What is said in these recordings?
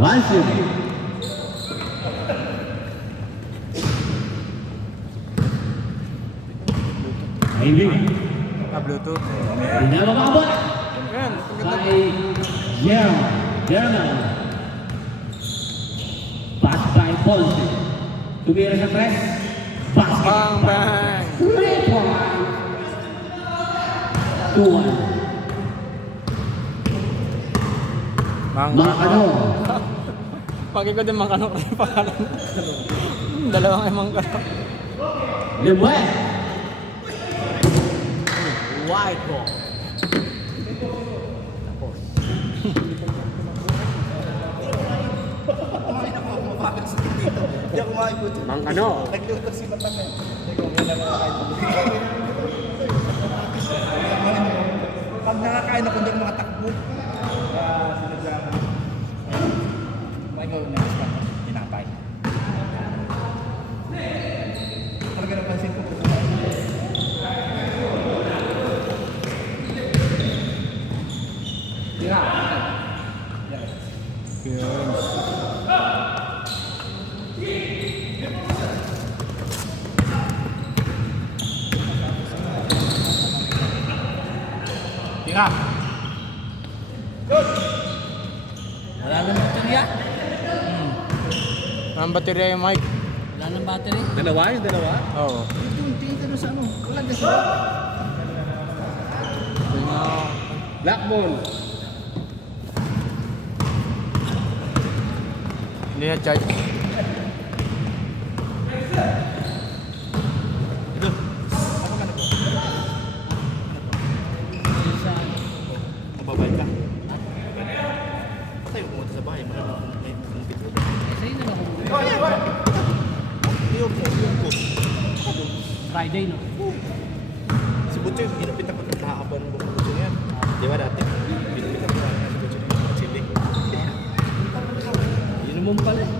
Once. Maybe. Bluetooth. Hindi na makakabot. Yan. By German. Pass by Ponce. Tumira sa press. Basket. Bang, bang. 2-1. Makano. Pagi ko din Makano rin pangalan. Dalawang ay Makano. Lemuel. White ball. Makano. Pag nakakain ako, hindi ako makatakbo. Sinadya ako. May gawin na ispan. Tinapay. Talaga napansin ko. Tira. Wala nang baterya. Ang baterya yung mic. Wala nang battery. Dalawa yung dalawa? Oo. Tingin ka sa ano. Wala kasi. Black ball. Hindi na charge. Mababay ka. Tayo pumunta sa bahay. Maraming may kumpito. Sa'yo na ako. Friday, no? Si Butcho, ginupit ako ng mahaba ng buong Butcho yan. Di ba dati? Ginupit ako ng si Butcho ng chili. Yun naman pala eh.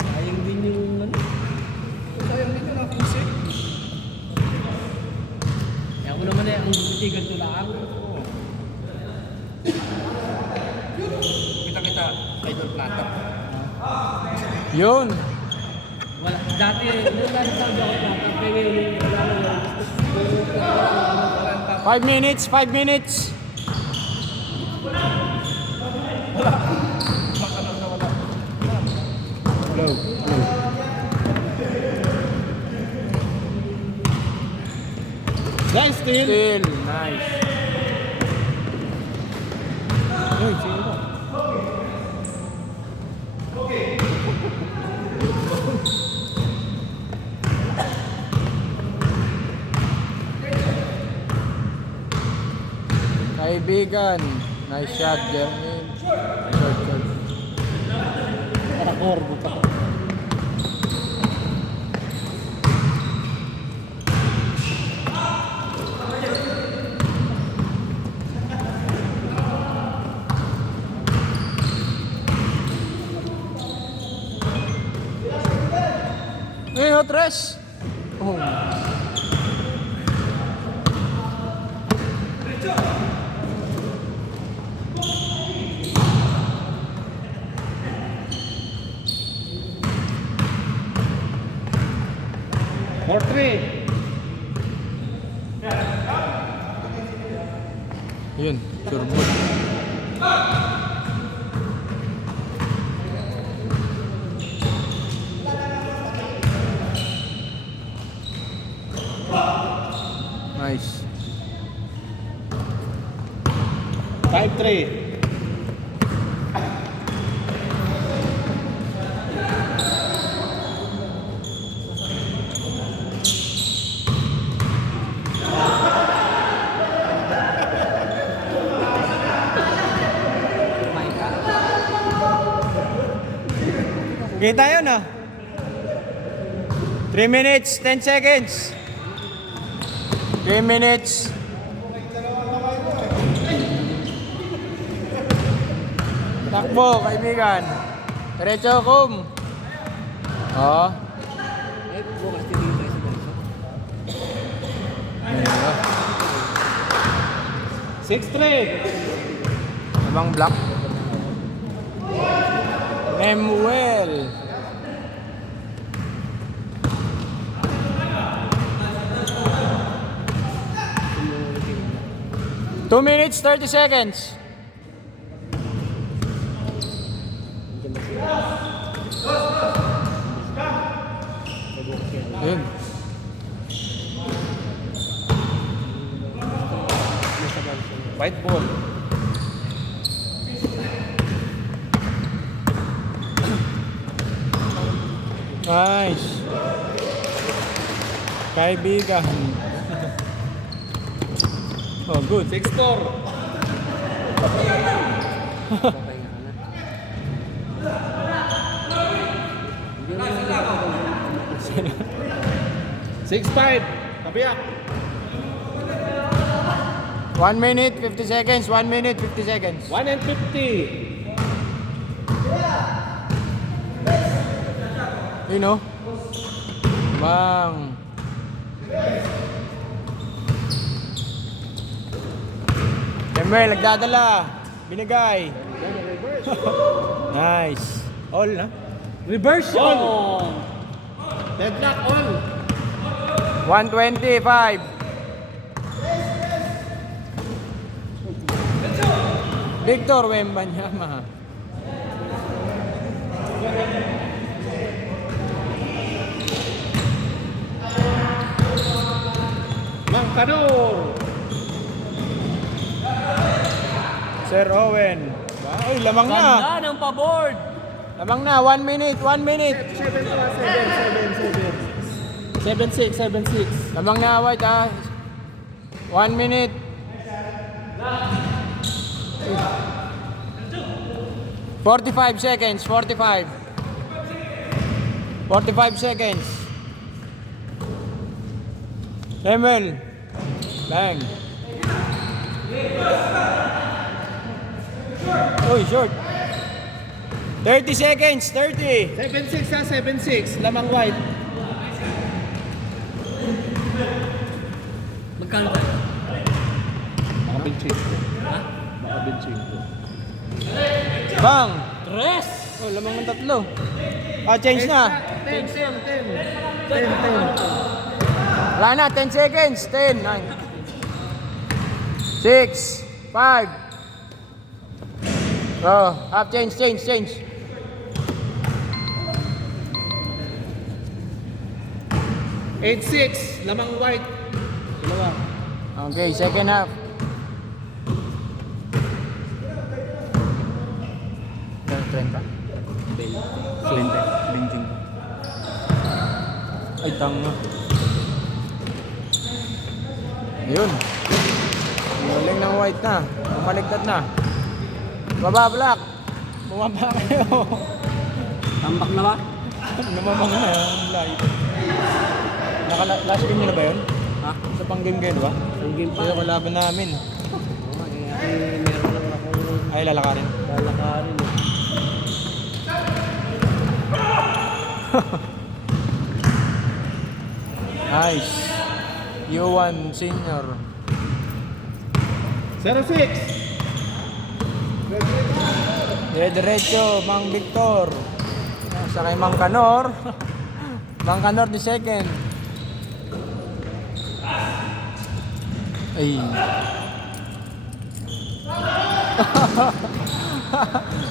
Sayang din yung ano. Sayang din yung pusik. Kaya ako naman eh, ang butigan to lang. Kita-kita, idol plata. Yun. Wala, dati, nung nasa sabi ako plata, pero yung wala na 5 minutes, 5 minutes. Guys, still. Still, nice. Uy, sige ba? Kaibigan, nice shot, Jermaine. Short. para korbo pa. Hey, hot rush! Oh. For 3. Yun, turbo. Nice. 5-3. Kita yun ah. 3 minutes, 10 seconds. 3 minutes. Takbo, kaibigan. Diretso, kum. Oh. Eh, bukas din dito sa ganito. 6-3. Abang black. Nemuel. Two minutes, 30 seconds. Yun. White ball. Nice. Kaibigan. Oh, good. 6-4. Six five. Kabiyak. 1 minute, 50 seconds. 1 minute, 50 seconds. 1:50. You know? Bang. Emel, nagdadala. Binigay. Nice. All na? Reverse on. Deadlock on. 125. Victor Wembanyama. Mangkador. Sir Owen. Ay, lamang na. Ganda ng paboard. Lamang na. 1 minute, 1 minute. 7-6. Lamang na, White, ah. 1 minute. "45 seconds, 45. 45 seconds. Emil. Bang. Uy, short. 30 seconds, 30. 7-6 ha, 7-6. Lamang white. Magkano ba? Baka benching ko. Ha? Baka benching ko. Bang. Tres! Oh, lamang ng tatlo. Ah, change na. 10. Wala na, 10 seconds. 10, 9, 6, 5. Oh, half change. 8-6. Lamang white. Dalawa. Okay, second half. Trend pa? Benching ko. Ay, tanga. Ayun. Galing ng white na. Pumaligtad na. Baba, black. Bumaba kayo. Tambak na ba? Namamang na yung light. Last game nyo na ba yun? Ha? Sa pang game kayo, di ba? Ang game pa. Kaya kalaban namin. Oo, meron lang akong Ay, lalakarin. lalakarin. Nice. Yuan Senior. 0-6. Diretso, Mang Victor. Sa kay Mang Kanor. Mang Kanor the second. Ay.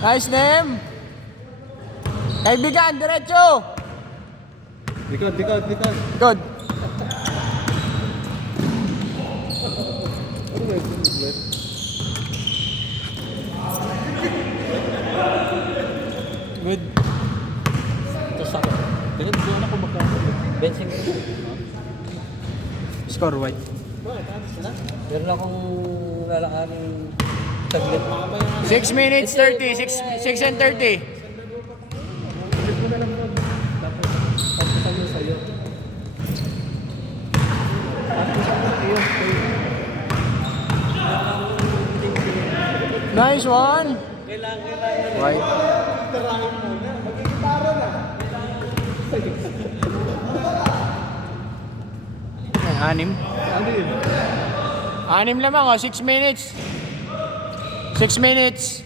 Nice name. Kaibigan, diretso. Likod. Good. Good. Tapos ako. Ganun doon ako magkano. Benching ko. Score white. Meron akong lalakarin saglit. 6 minutes 30. 6 and 30. Nice one. White. Ay, 6. Anim lamang, 6 minutes. 6 minutes.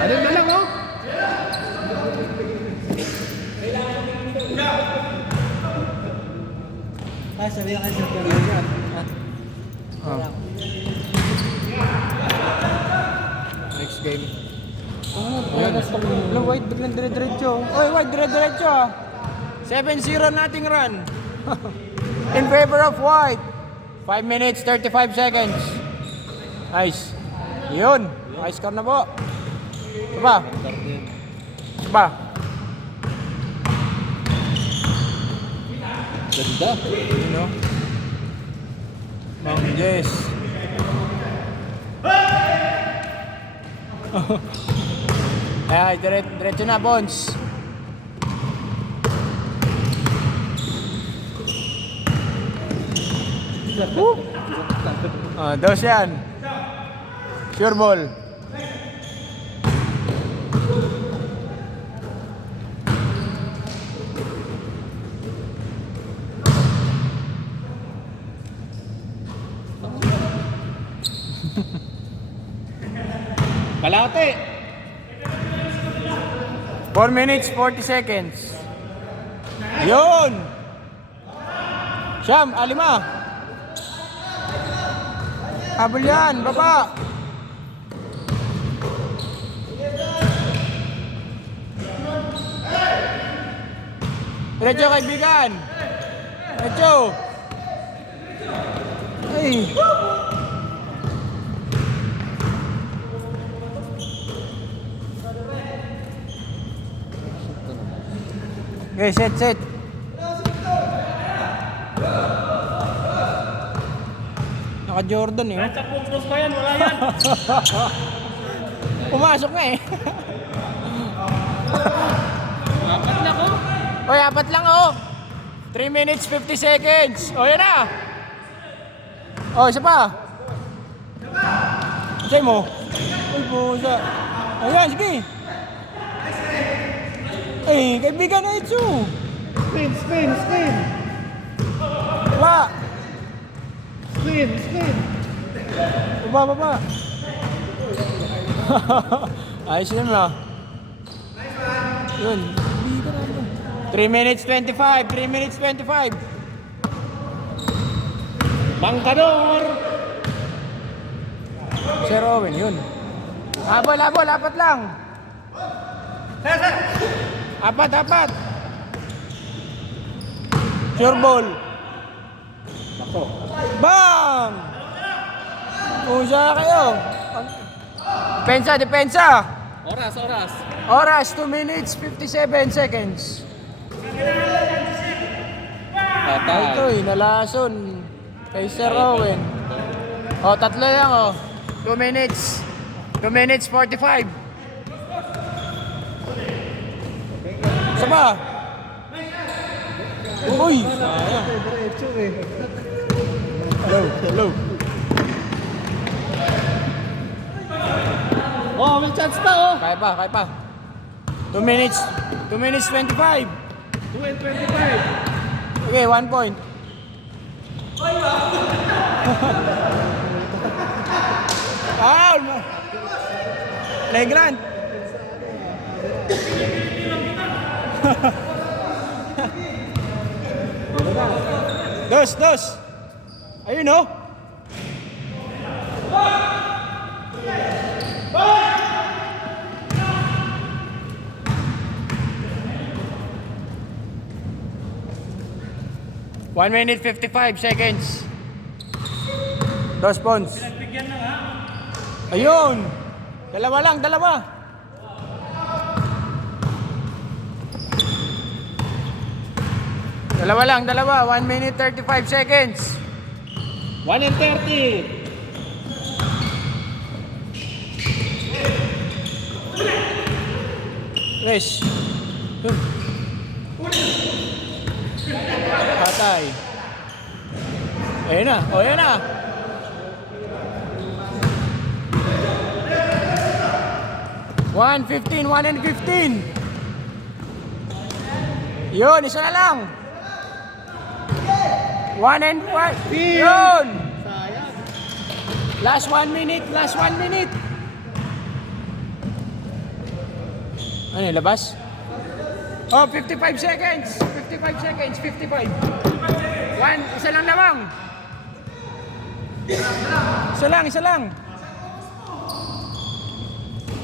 Ano na lang, oh? Ay, sabi ka kasi sa Oh. Next game. Ayan. White, biglang dire-diretso. Oy, White, dire-diretso ah. 7-0 nating run. In favor of White. 5 minutes, 35 seconds. Nice. Yun. Nice score na po. Diba? Diba? Ganda. Yun o. Mang Jess. Ay, diretso na, Bones. Dos yan. Sure ball. Kalate. 4 minutes, 40 seconds. Yun! Siyam, alima. Habol yan, baba. Diretso kaibigan. Diretso. Ay. Okay, set. Naka-Jordan eh. Sa pupros pa yan, wala yan. Pumasok na eh. Apat na ko. Oy, apat lang oh. 3 minutes, 50 seconds. O, yan na. O, isa pa. Say mo. Uy, pusa. Ayan, sige. Ay, kaibigan na ito. Spin. Baba. Spin. Baba. Ayos naman ah. Yun. 3 minutes 25. Mangkanor. Sir Owen, yun. Habol, apat lang. Apat. Sure ball. Ako. Bang! Pusa kayo. Depensa. Oras, 2 minutes, 57 seconds. Ito, nalason. Kay Sir Owen. O, tatlo lang o. 2 minutes. 2 minutes, 45. Isa pa. Uy! Hello. Oh, may chance pa, oh. Kaya pa. 2 minutes 25. 2:25. Okay, 1 point. Foul! Legrand. Dos. Ayun oh. One minute 55 seconds. Dos points. Ayun. Dalawa. Dalawa. 1 minute 35 seconds. 1:30. Rest. Yun. Patay. Ayun na. 1:15. Yun, isa na lang. 1 and 5. Yun. Last 1 minute, last 1 minute. Ano yung labas? Oh, 55 seconds. 55 seconds, 55. Isa lang lamang. Isa lang.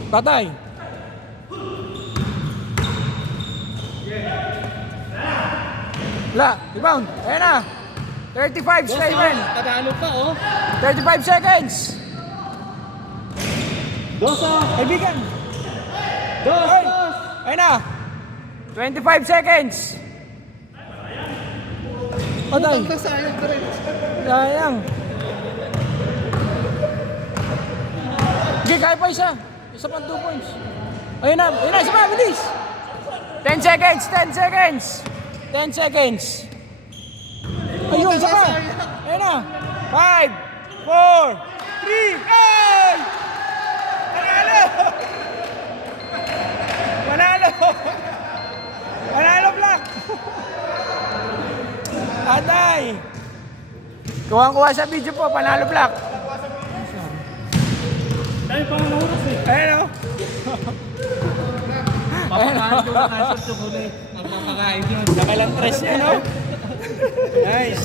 Patay. Wala, rebound. Ayan na. 35, Steven. Tatalo pa, oh. 35 seconds. Dosa. Kaibigan. Dos. Ay, ayun na. 25 seconds. Patay. Sayang. Sige, kaya pa isa. Isa pang 2 points. Ayun na, isa pa, bilis. 10 seconds, 10 seconds. 10 seconds. Ayun, isa pa. Ayun na. 5, 4, 3, ay! Panalo! Panalo! Panalo, Black! Atay! Kuwang-kuha sa video po, panalo, Black. Dahil pa nga oras eh. Ayun o. Papakain ko na kasap sa huli. Ang papakain yun. Nakalang tres yan, no? Nice.